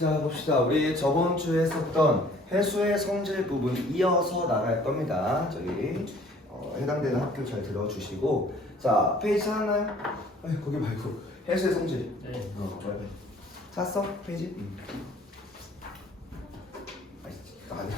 자, 봅시다. 우리 저번 주에 했었던 해수의 성질 부분 이어서 나갈 겁니다. 저기 해당되는 학교 잘 들어주시고, 자, 페이지 찾았나요? 아니, 거기 말고 해수의 성질. 네. 좋아요. 찾았어? 페이지? 아니야.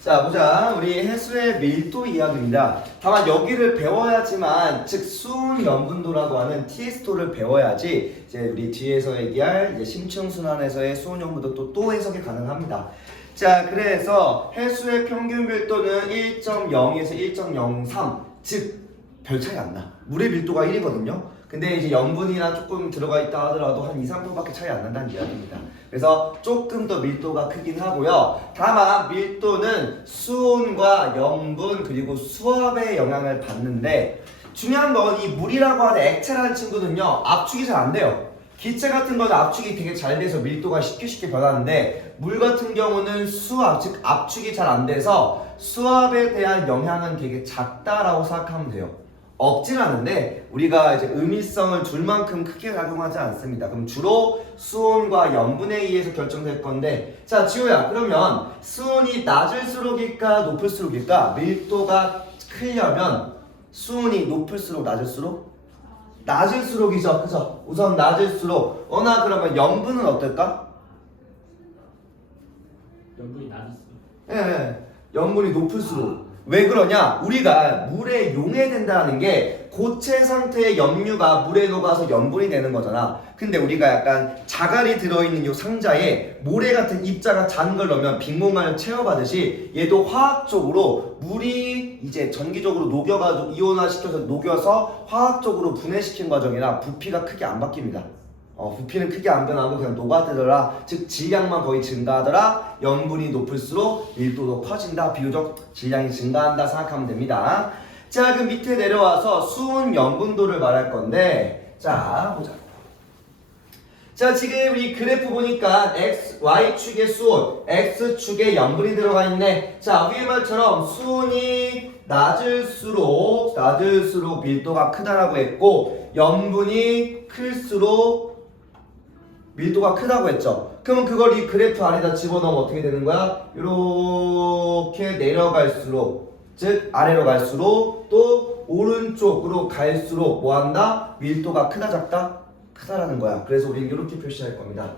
자, 보자. 우리 해수의 밀도 이야기입니다. 다만 여기를 배워야지만, 즉 수은 염분도라고 하는 TS도를 배워야지 이제 우리 뒤에서 얘기할 이제 심층순환에서의 수은 염분도 또 해석이 가능합니다. 자, 그래서 해수의 평균 밀도는 1.0에서 1.03, 즉 별 차이 안 나. 물의 밀도가 1이거든요. 근데 이제 염분이나 조금 들어가 있다 하더라도 한 2, 3%밖에 차이 안 난다는 이야기입니다. 그래서 조금 더 밀도가 크긴 하고요. 다만 밀도는 수온과 염분 그리고 수압의 영향을 받는데, 중요한 건 이 물이라고 하는 액체라는 친구는요, 압축이 잘 안 돼요. 기체 같은 거는 압축이 되게 잘 돼서 밀도가 쉽게 변하는데, 물 같은 경우는 수압, 즉 압축이 잘 안 돼서 수압에 대한 영향은 되게 작다라고 생각하면 돼요. 없진 않은데 우리가 이제 의미성을 줄 만큼 크게 작용하지 않습니다. 그럼 주로 수온과 염분에 의해서 결정될 건데, 자, 지호야, 그러면 수온이 낮을수록일까 높을수록일까? 밀도가 크려면 수온이 높을수록 낮을수록? 낮을수록이죠, 그죠? 우선 낮을수록. 나 그러면 염분은 어떨까? 염분이 낮았어. 예, 염분이 높을수록. 왜 그러냐? 우리가 물에 용해된다는 게 고체 상태의 염류가 물에 녹아서 염분이 되는 거잖아. 근데 우리가 약간 자갈이 들어있는 이 상자에 모래 같은 입자가 작은 걸 넣으면 빈 공간을 채워받듯이, 얘도 화학적으로 물이 이제 전기적으로 녹여가지고 이온화시켜서 녹여서 화학적으로 분해시킨 과정이라 부피가 크게 안 바뀝니다. 부피는 크게 안 변하고 그냥 녹아들더라, 즉 질량만 거의 증가하더라. 염분이 높을수록 밀도도 커진다, 비교적 질량이 증가한다 생각하면 됩니다. 자, 그럼 밑에 내려와서 수온 염분도를 말할 건데, 자, 보자. 자, 지금 우리 그래프 보니까 Y축에 수온, X축에 염분이 들어가 있네. 자, 위의 말처럼 수온이 낮을수록 밀도가 크다라고 했고, 염분이 클수록 밀도가 크다고 했죠. 그러면 그걸 이 그래프 안에다 집어넣으면 어떻게 되는 거야? 이렇게 내려갈수록, 즉 아래로 갈수록, 또 오른쪽으로 갈수록 뭐한다? 밀도가 크다 작다? 크다라는 거야. 그래서 우리는 이렇게 표시할 겁니다.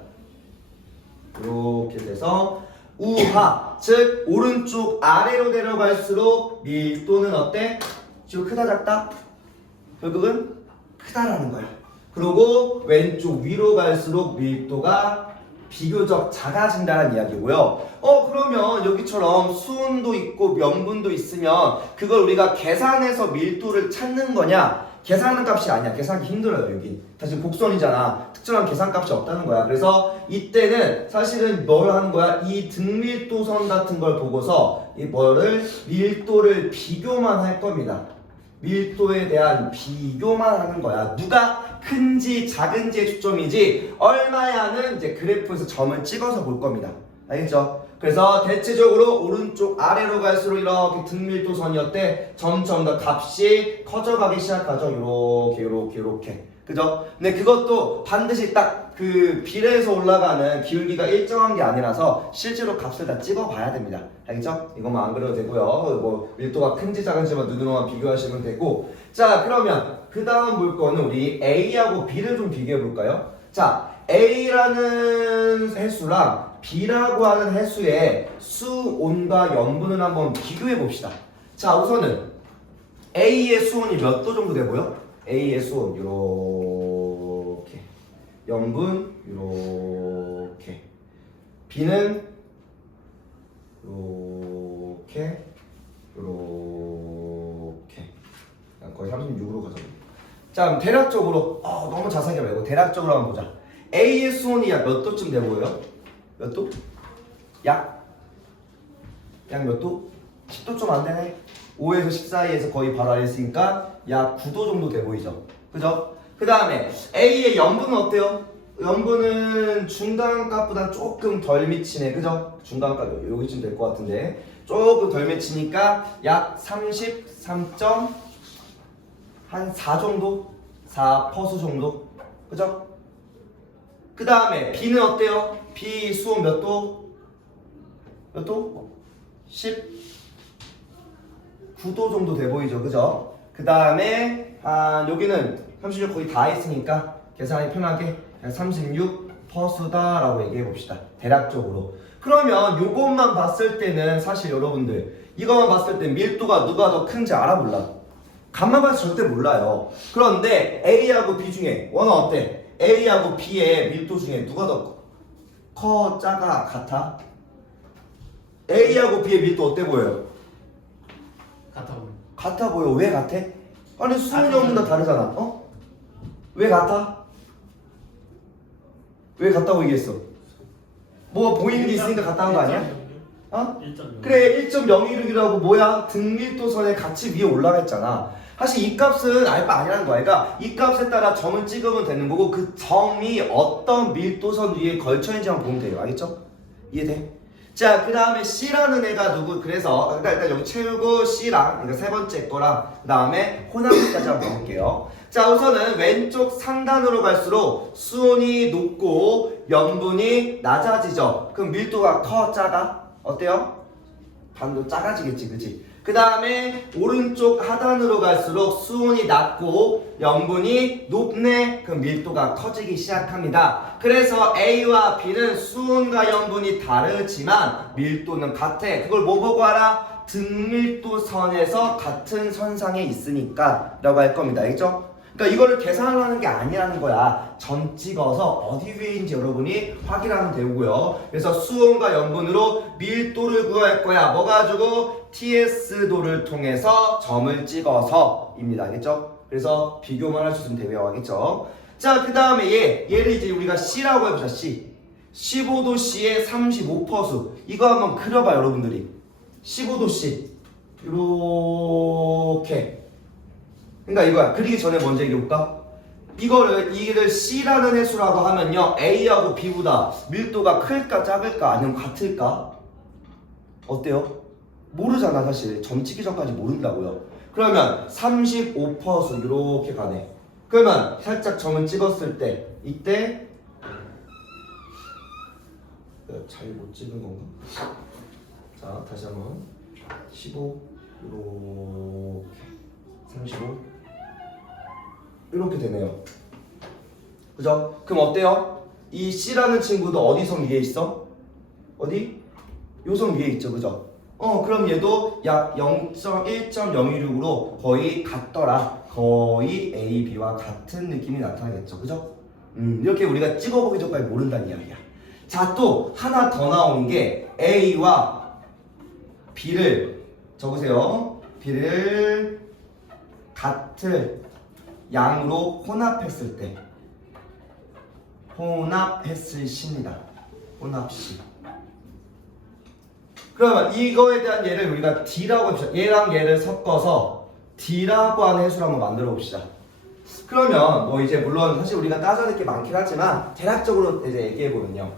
이렇게 돼서 우하, 즉 오른쪽 아래로 내려갈수록 밀도는 어때? 지금 크다 작다? 결국은 크다라는 거야. 그리고 왼쪽 위로 갈수록 밀도가 비교적 작아진다는 이야기고요. 그러면 여기처럼 수온도 있고 염분도 있으면 그걸 우리가 계산해서 밀도를 찾는 거냐? 계산하는 값이 아니야. 계산하기 힘들어요. 여기 사실 곡선이잖아. 특정한 계산값이 없다는 거야. 그래서 이때는 사실은 뭘 하는 거야? 이 등밀도선 같은 걸 보고서 이 밀도를 비교만 할 겁니다. 밀도에 대한 비교만 하는 거야. 누가 큰지 작은지의 초점이지 얼마야는 이제 그래프에서 점을 찍어서 볼 겁니다. 알겠죠? 그래서 대체적으로 오른쪽 아래로 갈수록 이렇게 등밀도선이었대. 점점 더 값이 커져가기 시작하죠. 요렇게. 그죠? 근데 그것도 반드시 딱 그 비례해서 올라가는 기울기가 일정한 게 아니라서 실제로 값을 다 찍어봐야 됩니다. 알겠죠? 이것만 안 그려도 되고요. 뭐 밀도가 큰지 작은지만 눈으로만 비교하시면 되고. 자, 그러면 그 다음 볼 거는 우리 A하고 B를 좀 비교해 볼까요? 자, A라는 해수랑 B라고 하는 해수의 수온과 염분을 한번 비교해 봅시다. 자, 우선은 A의 수온이 몇 도 정도 되고요? A의 수온 요렇게, 염분 요렇게, B는 요렇게 거의 36으로 가자. 자, 그럼 대략적으로 너무 자세하게 말고 대략적으로 한번 보자. A의 수온이 약 몇 도쯤 돼 보여요? 몇 도? 약 몇 도? 10도 좀 안 되네. 5에서 10 사이에서 거의 바로 아래 있으니까 약 9도 정도 돼 보이죠? 그죠? 그 다음에 A의 염분은 어때요? 염분은 중간값보다 조금 덜 미치네. 그죠? 중간값 여기쯤 될 것 같은데 조금 덜 미치니까 약 33점 한 4 정도? 4퍼스 정도. 그죠? 그 다음에 B는 어때요? B 수온 몇 도? 몇 도? 19도 정도 돼 보이죠? 그죠? 그 다음에 여기는 36 거의 다 했으니까 계산이 편하게 36퍼스다 라고 얘기해 봅시다. 대략적으로. 그러면 요것만 봤을 때는 사실 여러분들 이것만 봤을 때 밀도가 누가 더 큰지 알아 몰라? 값만 봐서 절대 몰라요. 그런데 A하고 B 중에 원은 어때? A하고 B의 밀도 중에 누가 더 커, 작아, 같아? A하고 B의 밀도 어때 보여요? 같아 보여. 같아 보여. 왜 같아? 아니 수온이 없는 다 다르잖아. 어? 왜 같아? 왜 같다고 얘기했어? 뭐가 보이는 게 있으니까 같다는 거 아니야? 어? 1.0. 그래 1.016이라고 뭐야? 등밀도선의 같이 위에 올라갔잖아. 사실 이 값은 알 바 아니라는 거야. 그러니까 이 값에 따라 점을 찍으면 되는 거고 그 점이 어떤 밀도선 위에 걸쳐 있는지만 보면 돼요. 알겠죠? 이해돼? 자, 그 다음에 C라는 애가 누구? 그래서 일단 여기 채우고 C랑 그러니까 세 번째 거랑 그 다음에 호남까지 한번 볼게요. 자, 우선은 왼쪽 상단으로 갈수록 수온이 높고 염분이 낮아지죠. 그럼 밀도가 커, 작아? 어때요? 반도 작아지겠지, 그치? 그 다음에 오른쪽 하단으로 갈수록 수온이 낮고 염분이 높네. 그럼 밀도가 커지기 시작합니다. 그래서 A와 B는 수온과 염분이 다르지만 밀도는 같아. 그걸 뭐 보고 알아? 등밀도선에서 같은 선상에 있으니까 라고 할 겁니다. 알겠죠? 그러니까 이거를 계산하는 게 아니라는 거야. 점 찍어서 어디 위에인지 여러분이 확인하면 되고요. 그래서 수온과 염분으로 밀도를 구할 거야. 뭐 가지고? TS도를 통해서 점을 찍어서입니다. 알겠죠? 그래서 비교만 할 수 있으면 되고요. 알겠죠? 자, 그 다음에 얘를 이제 우리가 C라고 해보자. C. 15도 C에 35퍼수. 이거 한번 그려봐 여러분들이. 15도 C. 이렇게. 그러니까 이거야. 그리기 전에 먼저 얘기해볼까? 이를 C라는 해수라고 하면요 A하고 B보다 밀도가 클까 작을까 아니면 같을까? 어때요? 모르잖아 사실. 점 찍기 전까지 모른다고요. 그러면 35% 이렇게 가네. 그러면 살짝 점을 찍었을 때 이때 잘 못 찍은 건가? 자 다시 한번 15 이렇게 35 이렇게 되네요. 그죠? 그럼 어때요? 이 C라는 친구도 어디 선 위에 있어? 어디? 요 선 위에 있죠. 그죠? 그럼 얘도 약 1.016으로 거의 같더라. 거의 A, B와 같은 느낌이 나타나겠죠. 그죠? 이렇게 우리가 찍어보기 전까지 모른다는 이야기야. 자, 또 하나 더 나오는 게 A와 B를 적으세요. B를 같은 양으로 혼합했을 때 혼합했을 시입니다. 혼합시. 그러면 이거에 대한 예를 우리가 D라고 해봅시다. 얘랑 얘를 섞어서 D라고 하는 해수를 한번 만들어 봅시다. 그러면 뭐 이제 물론 사실 우리가 따져야 될 게 많긴 하지만 대략적으로 이제 얘기해 보면요.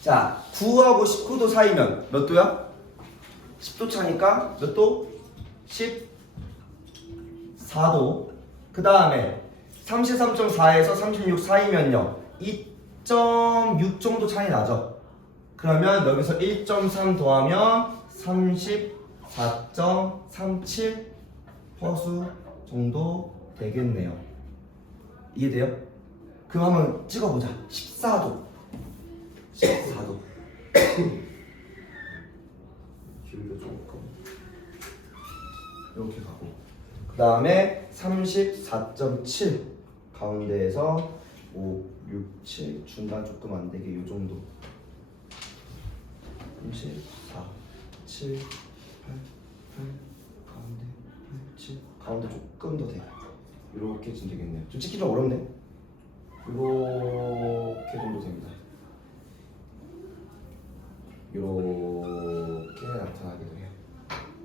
자, 9하고 19도 사이면 몇 도야? 10도 차니까 몇 도? 14도. 그 다음에 33.4에서 36 사이면요 2.6 정도 차이 나죠. 그러면 여기서 1.3 더하면 34.37 퍼수 정도 되겠네요. 이해돼요? 그럼 한번 찍어보자. 14도 14도 길이가 조금 이렇게 가고 그 다음에 34.7 가운데에서 5, 6, 7 중간 조금 안 되게 이 정도 34, 7, 8, 8 가운데 8, 7 가운데 조금 더 돼. 이렇게 좀 되겠네요. 좀 찍기 좀 어렵네. 이렇게 정도 됩니다. 이렇게 나타나게 돼요.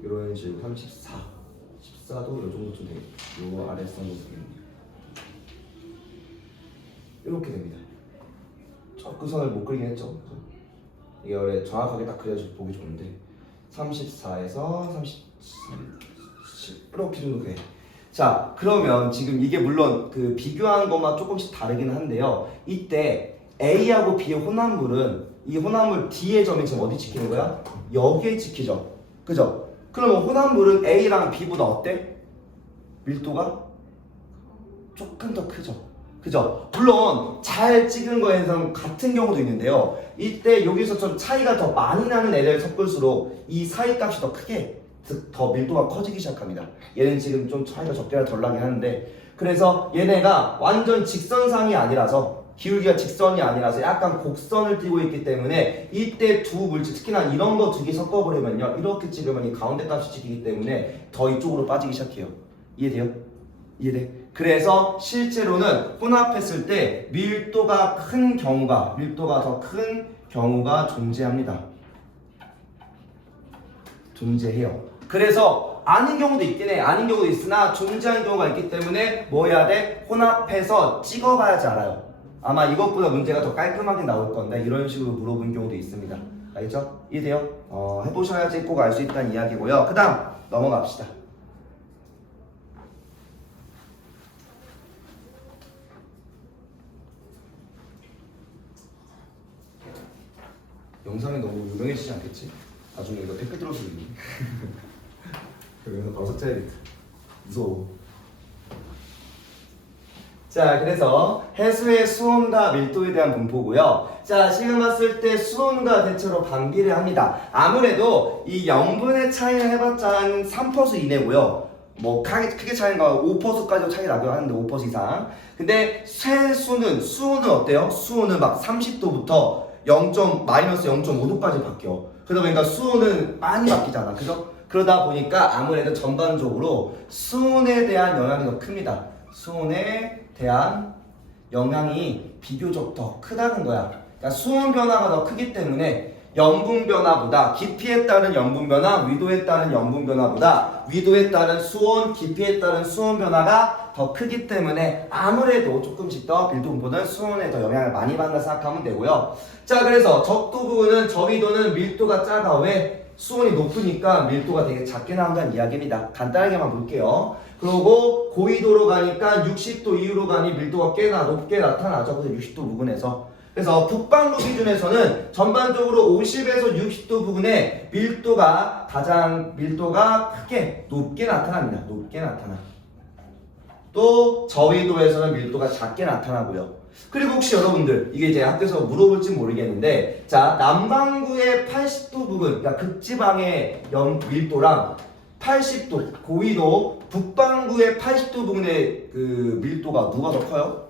이런 식으로 34, 14도 이 정도쯤 되겠네요. 이 아래선도 되겠네요. 이렇게 됩니다. 그 선을 못 그리긴 했죠. 이게 원래 정확하게 딱 그려야지 보기 좋은데 34에서 37 이렇게 정도 돼. 자, 그러면 지금 이게 물론 그 비교하는 것만 조금씩 다르긴 한데요. 이때 A하고 B의 혼합물은 이 혼합물 D의 점이 지금 어디 찍히는 거야? 여기에 찍히죠. 그죠? 그러면 혼합물은 A랑 B보다 어때? 밀도가 조금 더 크죠. 그죠? 물론 잘 찍은 거에서는 같은 경우도 있는데요. 이때 여기서 좀 차이가 더 많이 나는 애를 섞을수록 이 사이 값이 더 크게, 즉 더 밀도가 커지기 시작합니다. 얘는 지금 좀 차이가 적게나 덜 나긴 하는데, 그래서 얘네가 완전 직선상이 아니라서, 기울기가 직선이 아니라서 약간 곡선을 띠고 있기 때문에 이때 두 물질, 특히나 이런 거 두 개 섞어버리면요, 이렇게 찍으면 이 가운데 값이 찍히기 때문에 더 이쪽으로 빠지기 시작해요. 이해돼요? 이해돼? 그래서 실제로는 혼합했을 때 밀도가 큰 경우가, 밀도가 더 큰 경우가 존재합니다. 존재해요. 그래서 아닌 경우도 있긴 해. 아닌 경우도 있으나 존재하는 경우가 있기 때문에 뭐 해야 돼? 혼합해서 찍어봐야지 알아요. 아마 이것보다 문제가 더 깔끔하게 나올 건데 이런 식으로 물어본 경우도 있습니다. 알겠죠? 이해돼요? 해보셔야지 꼭 알 수 있다는 이야기고요. 그 다음 넘어갑시다. 영상이 너무 유명해지지 않겠지? 나중에 이거 댓글 들어서 얘기. 여기서 바로 삭제해야겠다. 무서워. 자, 그래서 해수의 수온과 밀도에 대한 분포고요. 자, 지금 봤을 때 수온과 대체로 반비례 합니다. 아무래도 이 영분의 차이를 해봤자 한 3% 이내고요. 뭐 크게 차이가 5%까지도 차이 나기도 하는데 5% 이상. 근데 수온은 어때요? 수온은 막 30도부터 마이너스 0.5도까지 바뀌어. 그러다 보니까 수온은 많이 바뀌잖아. 그죠? 그러다 보니까 아무래도 전반적으로 수온에 대한 영향이 더 큽니다. 수온에 대한 영향이 비교적 더 크다는 거야. 그러니까 수온 변화가 더 크기 때문에 염분 변화보다, 깊이에 따른 염분 변화, 위도에 따른 염분 변화보다 위도에 따른 수온, 깊이에 따른 수온 변화가 더 크기 때문에 아무래도 조금씩 더 밀도 분포는 수온에 더 영향을 많이 받는다 생각하면 되고요. 자, 그래서 적도 부분은, 저위도는 밀도가 작아. 왜? 수온이 높으니까 밀도가 되게 작게 나온다는 이야기입니다. 간단하게만 볼게요. 그리고 고위도로 가니까 60도 이후로 가니 밀도가 꽤나 높게 나타나죠. 그래서 60도 부근에서. 그래서 북반구 기준에서는 전반적으로 50에서 60도 부근에 밀도가 크게 높게 나타납니다. 높게 나타나. 또 저위도에서는 밀도가 작게 나타나고요. 그리고 혹시 여러분들 이게 이제 학교에서 물어볼지 모르겠는데, 자, 남반구의 80도 부근, 그러니까 극지방의 밀도랑 80도 고위도 북반구의 80도 부근의 그 밀도가 누가 더 커요?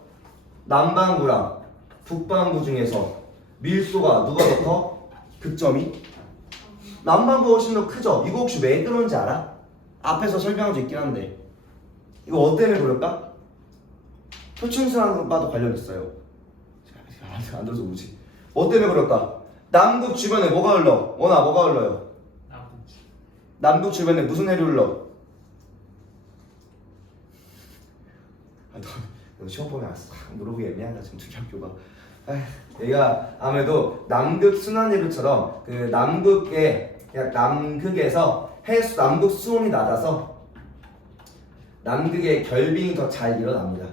남반구랑 북반구 중에서 밀도가 누가 더 커? 극점이? 남반구가 훨씬 더 크죠? 이거 혹시 왜 그런지 알아? 앞에서 설명한 적 있긴 한데 이거 뭐 때문에 그럴까? 표층수랑과도 관련 있어요. 안 들어서 모르지. 뭐 때문에 그럴까? 남극 주변에 뭐가 흘러? 뭐가 흘러요? 남극 주변에 무슨 해류 흘러? 너 시험 보면 알았어. 물어보기 애매하다 지금 특히 학교가. 얘가 아무래도 남극 순환해류처럼 그 남극에서 남극 수온이 낮아서 남극의 결빙이 더 잘 일어납니다.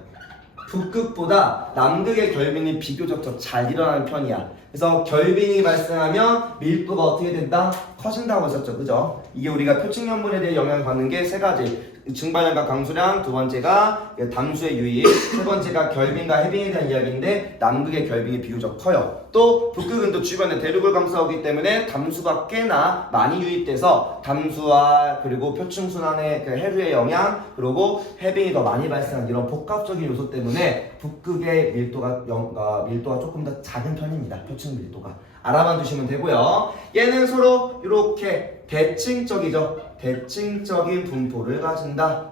북극보다 남극의 결빙이 비교적 더 잘 일어나는 편이야. 그래서 결빙이 발생하면 밀도가 어떻게 된다? 커진다고 했었죠. 그죠? 이게 우리가 표층연분에 대해 영향을 받는 게 세 가지. 증발량과 강수량, 두 번째가 담수의 유입, 세 번째가 결빙과 해빙에 대한 이야기인데 남극의 결빙이 비교적 커요. 또 북극은 또 주변에 대륙을 감싸오기 때문에 담수가 꽤나 많이 유입돼서 담수와 그리고 표층순환의 그 해류의 영향, 그리고 해빙이 더 많이 발생한 이런 복합적인 요소 때문에 북극의 밀도가 조금 더 작은 편입니다. 표층 밀도가. 알아만 두시면 되고요. 얘는 서로 이렇게 대칭적이죠. 대칭적인 분포를 가진다.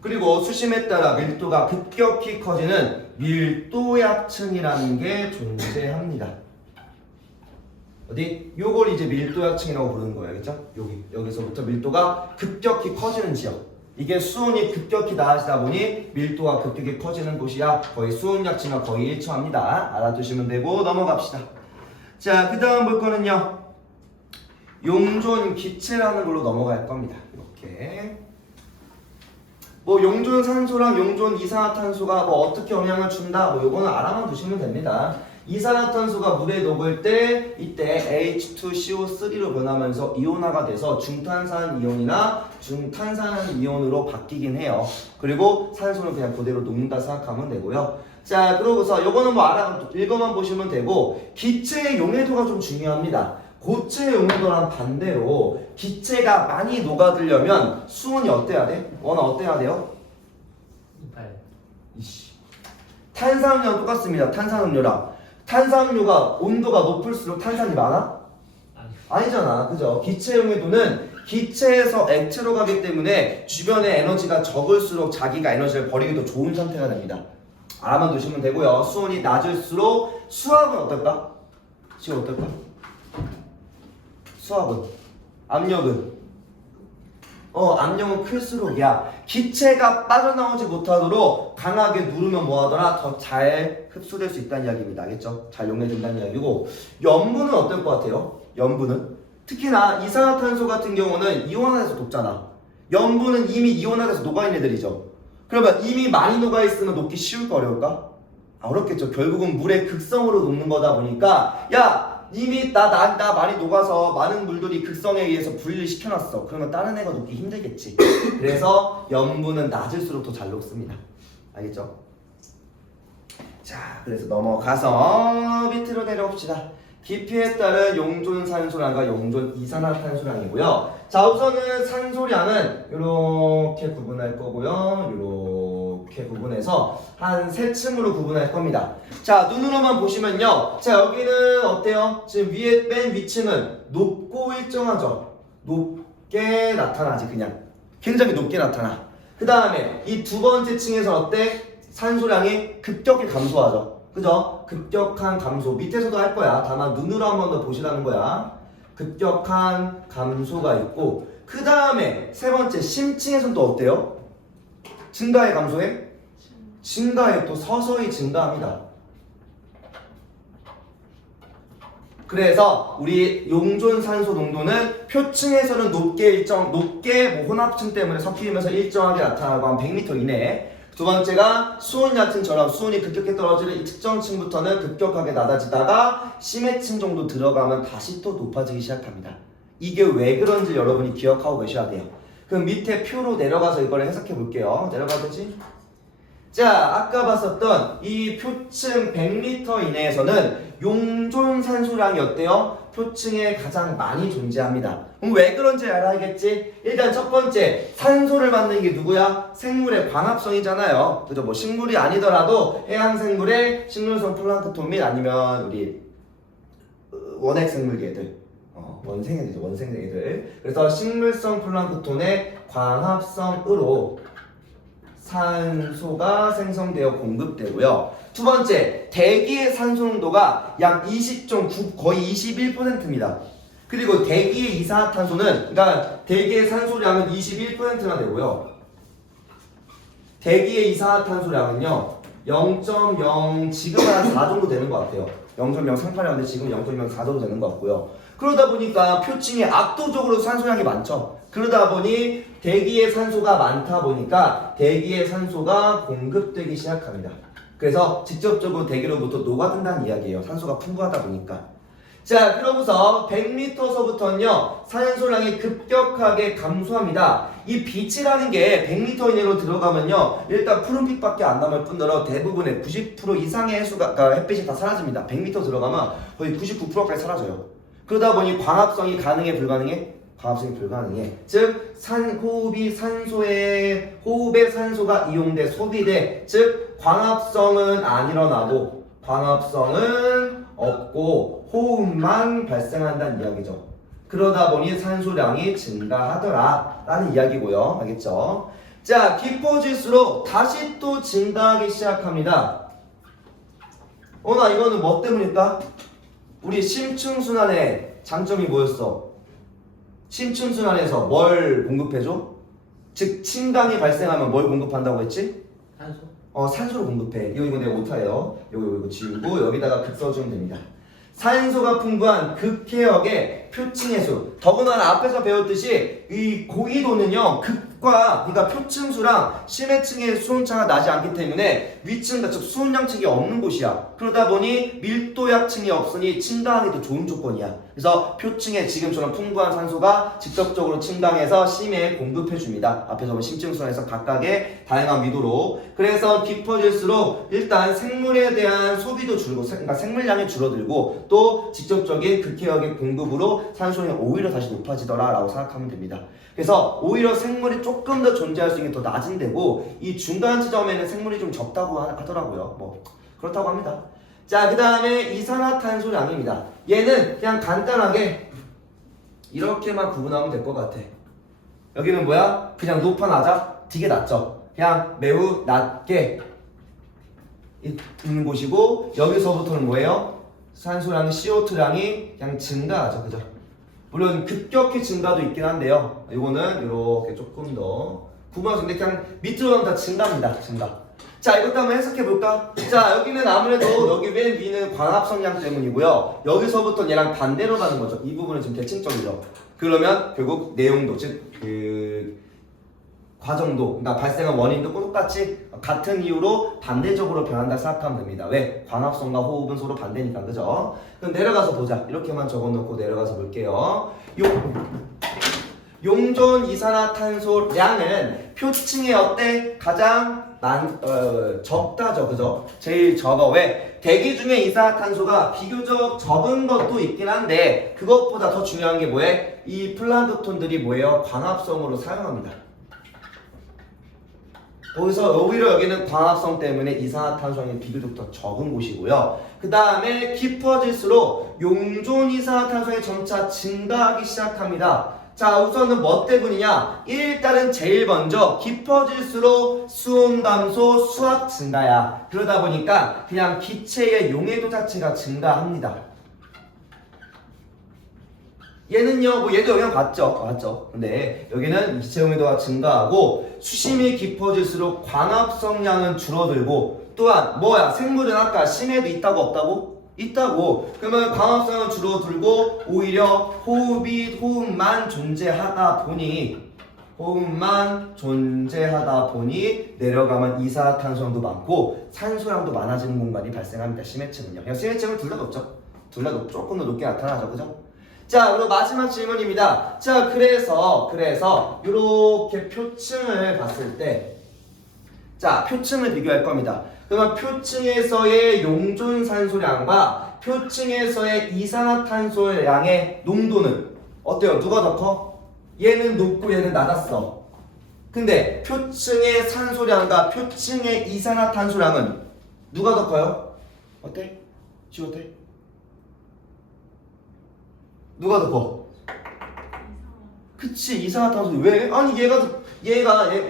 그리고 수심에 따라 밀도가 급격히 커지는 밀도약층이라는 게 존재합니다. 어디? 요걸 이제 밀도약층이라고 부르는 거예요. 알겠죠? 여기서부터 밀도가 급격히 커지는 지역. 이게 수온이 급격히 낮아지다 보니 밀도가 급격히 커지는 곳이야. 거의 수온약층과 거의 일치합니다. 알아두시면 되고 넘어갑시다. 자, 그 다음 볼 거는요, 용존 기체라는 걸로 넘어갈 겁니다. 이렇게 뭐 용존 산소랑 용존 이산화탄소가 뭐 어떻게 영향을 준다 뭐 요거는 알아만 두시면 됩니다. 이산화탄소가 물에 녹을 때 이때 H2CO3로 변하면서 이온화가 돼서 중탄산 이온이나 중탄산 이온으로 바뀌긴 해요. 그리고 산소는 그냥 그대로 녹는다 생각하면 되고요. 자, 그러고서 요거는 뭐 읽어만 보시면 되고 기체의 용해도가 좀 중요합니다. 고체의 용해도랑 반대로 기체가 많이 녹아들려면 수온이 어때야 돼? 원아 어때야 돼요? 28. 이씨. 탄산음료랑 똑같습니다. 탄산음료랑 탄산음료가 온도가 높을수록 탄산이 많아? 아니. 아니잖아, 그죠? 기체 용해도는 기체에서 액체로 가기 때문에 주변에 에너지가 적을수록 자기가 에너지를 버리기도 좋은 상태가 됩니다. 알아만 두시면 되고요. 수온이 낮을수록 수압은 어떨까? 지금 어떨까? 수압은? 압력은? 압력은 클수록이야. 기체가 빠져나오지 못하도록 강하게 누르면 뭐하더라? 더 잘 흡수될 수 있다는 이야기입니다. 알겠죠? 잘 용해된다는 이야기고 염분은 어떨 것 같아요? 염분은? 특히나 이산화탄소 같은 경우는 이온화돼서 녹잖아. 염분은 이미 이온화돼서 녹아있는 애들이죠. 그러면 이미 많이 녹아있으면 녹기 쉬울까 어려울까? 어렵겠죠. 결국은 물의 극성으로 녹는 거다 보니까 야 이미 나 많이 녹아서 많은 물들이 극성에 의해서 분리를 시켜놨어. 그러면 다른 애가 녹기 힘들겠지. 그래서 염분은 낮을수록 더 잘 녹습니다. 알겠죠? 자, 그래서 넘어가서 밑으로 내려옵시다. 깊이에 따른 용존 산소량과 용존 이산화탄소량이고요. 자, 우선은 산소량은 이렇게 구분할 거고요. 이렇게 구분해서 한 세 층으로 구분할 겁니다. 자, 눈으로만 보시면요. 자, 여기는 어때요? 지금 위에 맨 위층은 높고 일정하죠. 높게 나타나지 그냥. 굉장히 높게 나타나. 그 다음에 이 두 번째 층에서 어때? 산소량이 급격히 감소하죠. 그죠? 급격한 감소. 밑에서도 할 거야. 다만 눈으로 한 번 더 보시라는 거야. 급격한 감소가 있고 그 다음에 세 번째 심층에서는 또 어때요? 증가해 감소해? 증가해. 또 서서히 증가합니다. 그래서 우리 용존 산소 농도는 표층에서는 높게 뭐 혼합층 때문에 섞이면서 일정하게 나타나고 한 100m 이내에 두 번째가 수온 얕은처럼 수온이 급격히 떨어지는 이 특정 층부터는 급격하게 낮아지다가 심해층 정도 들어가면 다시 또 높아지기 시작합니다. 이게 왜 그런지 여러분이 기억하고 계셔야 돼요. 그럼 밑에 표로 내려가서 이걸 해석해 볼게요. 내려가 보지? 자, 아까 봤었던 이 표층 100m 이내에서는 용존 산소량이 어때요? 표층에 가장 많이 존재합니다. 그럼 왜 그런지 알아야겠지? 일단 첫 번째, 산소를 만드는 게 누구야? 생물의 광합성이잖아요. 그죠? 뭐 식물이 아니더라도 해양 생물의 식물성 플랑크톤 및 아니면 우리 원핵 생물계들, 원생애들이죠. 원생애들. 그래서 식물성 플랑크톤의 광합성으로 산소가 생성되어 공급되고요. 두 번째, 대기의 산소 농도가 약 20.9 거의 21%입니다. 그리고 대기의 이산화탄소는 그러니까 대기의 산소량은 21%나 되고요. 대기의 이산화탄소량은요 0.0 지금은 한 4 정도 되는 것 같아요. 0.038이었는데 지금 0.04 정도 되는 것 같고요. 그러다 보니까 표층에 압도적으로 산소량이 많죠. 그러다 보니 대기의 산소가 많다 보니까 대기의 산소가 공급되기 시작합니다. 그래서 직접적으로 대기로부터 녹아든다는 이야기예요. 산소가 풍부하다 보니까. 자, 그러고서 100m서부터는요 산소량이 급격하게 감소합니다. 이 빛이라는 게 100m 이내로 들어가면요 일단 푸른빛밖에 안 남을 뿐더러 대부분의 90% 이상의 햇빛이 다 사라집니다. 100m 들어가면 거의 99%까지 사라져요. 그러다 보니 광합성이 가능해 불가능해? 광합성이 불가능해. 즉 호흡에 산소가 이용돼 소비돼. 즉 광합성은 안 일어나고 광합성은 없고 호흡만 발생한다는 이야기죠. 그러다 보니 산소량이 증가하더라 라는 이야기고요. 알겠죠? 자, 깊어질수록 다시 또 증가하기 시작합니다. 나 이거는 뭐 때문일까? 우리 심층순환의 장점이 뭐였어? 심층순환에서 뭘 공급해줘? 즉 침강이 발생하면 뭘 공급한다고 했지? 산소? 산소를 공급해. 이거 내가 못해요. 이거 지우고 여기다가 극 써주면 됩니다. 산소가 풍부한 극해역의 표층의 수. 더군다나 앞에서 배웠듯이 이 고緯도는요 그러니까 표층수랑 심해층의 수온차가 나지 않기 때문에 위층과 즉 수온양측이 없는 곳이야. 그러다 보니 밀도약층이 없으니 침강하기도 좋은 조건이야. 그래서 표층에 지금처럼 풍부한 산소가 직접적으로 침강해서 심해에 공급해줍니다. 앞에서 본 심층수에서 각각의 다양한 위도로. 그래서 깊어질수록 일단 생물에 대한 소비도 줄고, 그러니까 생물량이 줄어들고 또 직접적인 극해역의 공급으로 산소량이 오히려 다시 높아지더라 라고 생각하면 됩니다. 그래서 오히려 생물이 조금 더 존재할 수 있는 게 더 낮은 데고 이 중간 지점에는 생물이 좀 적다고 하더라고요. 뭐 그렇다고 합니다. 자, 그 다음에 이산화탄소량입니다. 얘는 그냥 간단하게 이렇게만 구분하면 될 것 같아. 여기는 뭐야? 그냥 높아 낮아? 되게 낮죠? 그냥 매우 낮게 있는 곳이고 여기서부터는 뭐예요? 산소량이 CO2량이 그냥 증가하죠. 그죠? 물론 급격히 증가도 있긴 한데요. 이거는 이렇게 조금 더 구분하시는데 그냥 밑으로 가면 다 증가입니다. 증가. 자, 이것도 한번 해석해 볼까? 자, 여기는 아무래도 여기 맨 위는 광합성량 때문이고요. 여기서부터 얘랑 반대로 가는 거죠. 이 부분은 지금 대칭적이죠. 그러면 결국 내용도 즉 그 과정도, 그러니까 발생한 원인도 똑같이 같은 이유로 반대적으로 변한다 생각하면 됩니다. 왜? 광합성과 호흡은 서로 반대니까, 그죠? 그럼 내려가서 보자. 이렇게만 적어놓고 내려가서 볼게요. 용존 이산화탄소량은 표층에 어때? 가장 적다죠, 그죠? 제일 적어. 왜? 대기 중에 이산화탄소가 비교적 적은 것도 있긴 한데 그것보다 더 중요한 게 뭐예요? 이 플랑크톤들이 뭐예요? 광합성으로 사용합니다. 거기서 오히려 여기는 광합성 때문에 이산화탄소량이 비교적 더 적은 곳이고요. 그 다음에 깊어질수록 용존 이산화탄소량이 점차 증가하기 시작합니다. 자, 우선은 뭐 때문이냐? 일단은 제일 먼저 깊어질수록 수온 감소, 수압 증가야. 그러다 보니까 그냥 기체의 용해도 자체가 증가합니다. 얘는요, 뭐 얘도 영향 받죠. 근데 여기는 기체 용해도가 증가하고 수심이 깊어질수록 광합성량은 줄어들고 또한 뭐야? 생물은 아까 심해도 있다고 없다고? 있다고. 그러면 광합성은 줄어들고 오히려 호흡만 존재하다 보니 내려가면 이산화탄소량도 많고 산소량도 많아지는 공간이 발생합니다. 심해층은요. 그냥 심해층은 둘 다 높죠. 둘 다 조금 더 높게 나타나죠. 그죠? 자, 그리고 마지막 질문입니다. 자, 그래서 이렇게 표층을 봤을 때 자, 표층을 비교할 겁니다. 그러면 표층에서의 용존 산소량과 표층에서의 이산화탄소량의 농도는 어때요? 누가 더 커? 얘는 높고 얘는 낮았어. 근데 표층의 산소량과 표층의 이산화탄소량은 누가 더 커요? 어때? 어때? 누가 더 커? 그치, 이산화탄소. 왜? 아니 얘가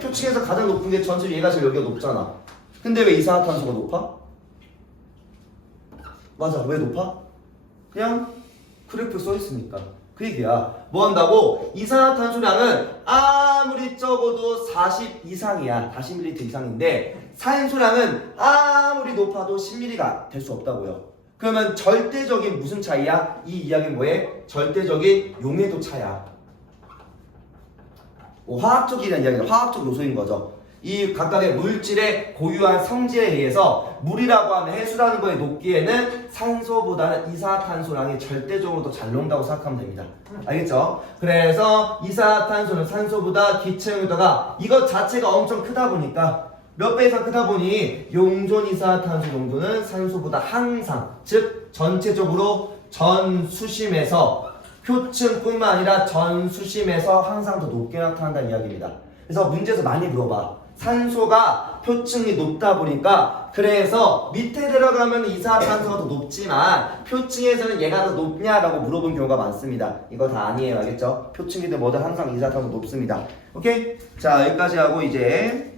표층에서 가장 높은 게 전체 얘가 제일 여기가 높잖아. 근데 왜 이산화탄소가 높아? 맞아, 왜 높아? 그냥 그래프 써있으니까. 그 얘기야. 뭐 한다고? 이산화탄소량은 아무리 적어도 40 이상이야. 40ml 이상인데 산소량은 아무리 높아도 10ml가 될 수 없다고요. 그러면 절대적인 무슨 차이야? 이 이야기는 뭐해? 절대적인 용해도 차야. 화학적이라는 이야기는 화학적 요소인 거죠. 이 각각의 물질의 고유한 성질에 의해서 물이라고 하는 해수라는 거에 녹기에는 산소보다는 이산화탄소량이 절대적으로 더 잘 녹는다고 생각하면 됩니다. 알겠죠? 그래서 이산화탄소는 산소보다 기체 용도가 이것 자체가 엄청 크다 보니까 몇 배 이상 크다 보니 용존 이산화탄소 농도는 산소보다 항상, 즉 전체적으로 전 수심에서 표층뿐만 아니라 전 수심에서 항상 더 높게 나타난다는 이야기입니다. 그래서 문제에서 많이 물어봐. 산소가 표층이 높다 보니까 그래서 밑에 들어가면 이산화탄소가 더 높지만 표층에서는 얘가 더 높냐라고 물어본 경우가 많습니다. 이거 다 아니에요. 알겠죠? 표층이든 뭐든 항상 이산화탄소 높습니다. 오케이? 자, 여기까지 하고 이제